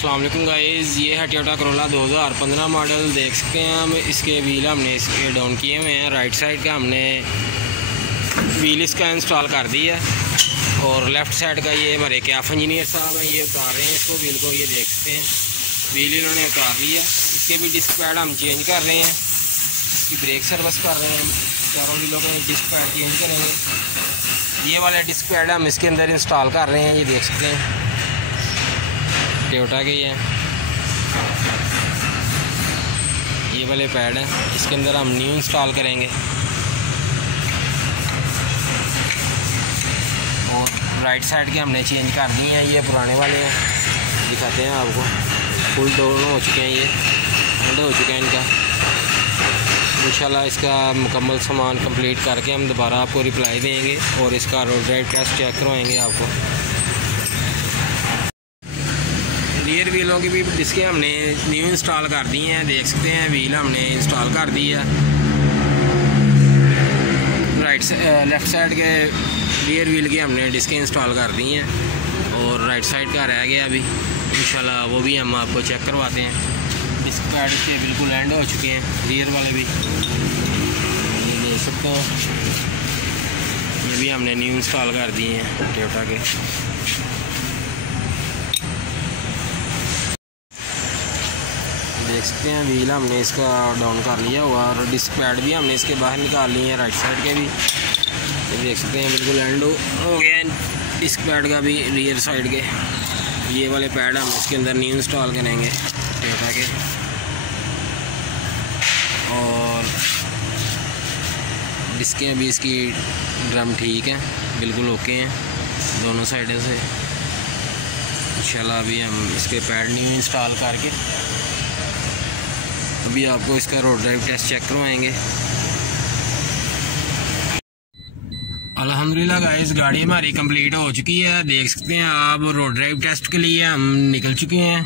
अस्सलाम वालेकुम गाइज़, ये है टोयोटा करोला 2015 मॉडल। देख सकते हैं हम इसके व्हील हमने इसके डाउन किए हुए हैं। राइट साइड का हमने व्हील इसका इंस्टॉल कर दिया है और लेफ़्ट साइड का ये हमारे कैफ इंजीनियर साहब हैं, ये उतार रहे हैं इसको व्हील को। ये देख सकते हैं व्हील इन्होंने उतार लिया। इसके भी डिस्क पैड हम चेंज कर रहे हैं, इसकी ब्रेक सर्विस कर रहे हैं। चारों व्हीलों के डिस्क पैड चेंज करेंगे। ये वाले डिस्क पैड हम इसके अंदर इंस्टॉल कर रहे हैं। ये देख सकते हैं टोयोटा के ही है, ये वाले पैड हैं, इसके अंदर हम न्यू इंस्टॉल करेंगे। और राइट साइड के हमने चेंज कर दिए हैं, ये पुराने वाले हैं, दिखाते हैं आपको। फुल दोनों हो चुके हैं, ये एंड हो चुके हैं इनका। इंशाल्लाह इसका मुकम्मल सामान कंप्लीट करके हम दोबारा आपको रिप्लाई देंगे और इसका रोड ड्राइव टेस्ट चेक करवाएंगे आपको। रियर व्हीलों की भी डिस्कें हमने न्यू इंस्टॉल कर दी हैं। देख सकते हैं व्हील हमने इंस्टॉल कर दी है। लेफ़्ट साइड के रियर व्हील की हमने डिस्कें इंस्टॉल कर दी हैं और राइट साइड का रह गया अभी। इंशाल्लाह वो भी हम आपको चेक करवाते हैं। डिस्क पैड के बिल्कुल एंड हो चुके हैं, रियर वाले भी ये देख सकते हैं। ये भी हमने न्यू इंस्टॉल कर दिए हैं टोयोटा के। देख सकते हैं व्हील हमने इसका डाउन कर लिया हुआ और डिस्क पैड भी हमने इसके बाहर निकाल लिए हैं, राइट साइड के भी। ये देख सकते हैं बिल्कुल एंड हो गया डिस्क पैड का भी, रियर साइड के। ये वाले पैड हम इसके अंदर न्यू इंस्टॉल करेंगे टोयोटा के। और डिस्कें भी इसकी ड्रम ठीक है, बिल्कुल ओके हैं दोनों साइडों से। इंशाल्लाह अभी हम इसके पैड न्यू इंस्टॉल करके अभी आपको इसका रोड ड्राइव टेस्ट चेक करवाएंगे। अल्हम्दुलिल्लाह गाइस, गाड़ी हमारी कंप्लीट हो चुकी है। देख सकते हैं आप रोड ड्राइव टेस्ट के लिए हम निकल चुके हैं।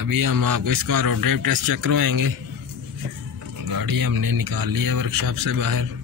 अभी हम आपको इसका रोड ड्राइव टेस्ट चेक करवाएंगे। गाड़ी हमने निकाल ली है वर्कशॉप से बाहर।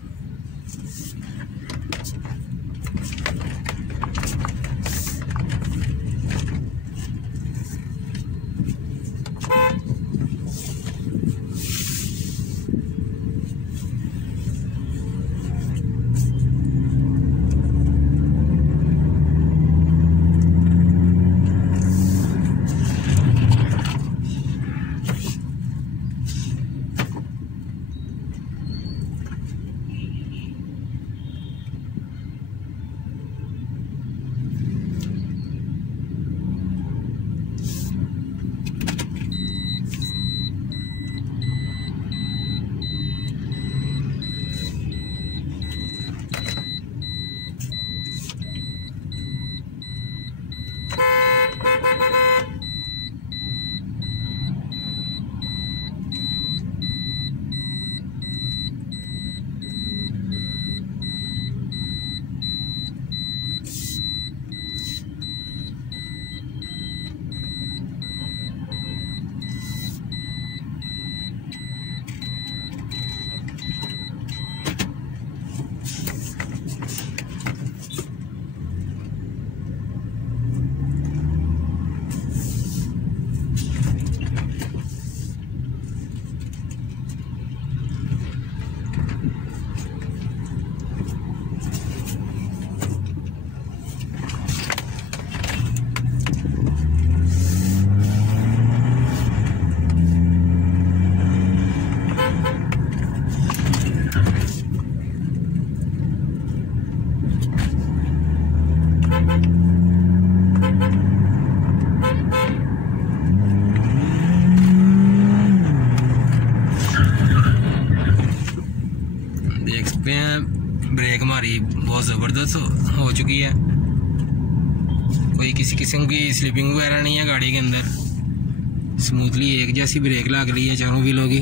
देख सकते हैं ब्रेक हमारी बहुत ज़बरदस्त हो चुकी है। कोई किसी किस्म की स्लिपिंग वगैरह नहीं है गाड़ी के अंदर। स्मूथली एक जैसी ब्रेक लग रही है चारों व्हीलों की।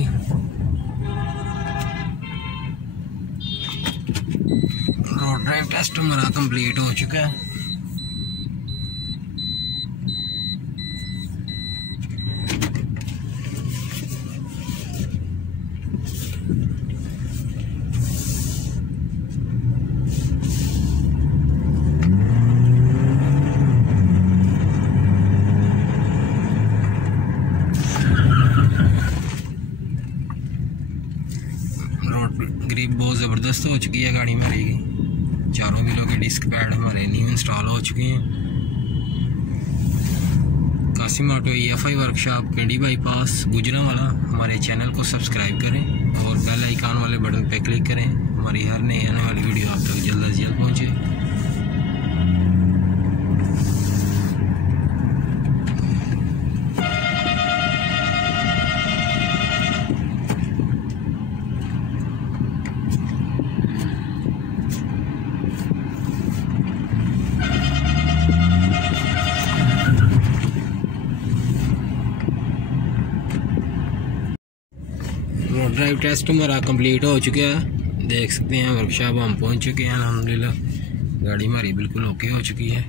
रोड ड्राइव टेस्ट हमारा कंप्लीट हो चुका है। ग्रिप बहुत ज़बरदस्त हो चुकी है गाड़ी हमारी की। चारों व्हीलों के डिस्क पैड हमारे न्यू इंस्टॉल हो चुके हैं। कासिम ऑटो EFI वर्कशॉप पिंडी बाईपास गुजरांवाला। हमारे चैनल को सब्सक्राइब करें और बेल आइकॉन वाले बटन पर क्लिक करें। हमारी हर नई आने वाली वीडियो आप तक जल्द से जल्द पहुँचे। रोड ड्राइव टेस्ट हमारा कंप्लीट हो चुका है। देख सकते हैं वर्कशॉप हम पहुंच चुके हैं अल्हम्दुलिल्लाह। गाड़ी हमारी बिल्कुल ओके हो चुकी है।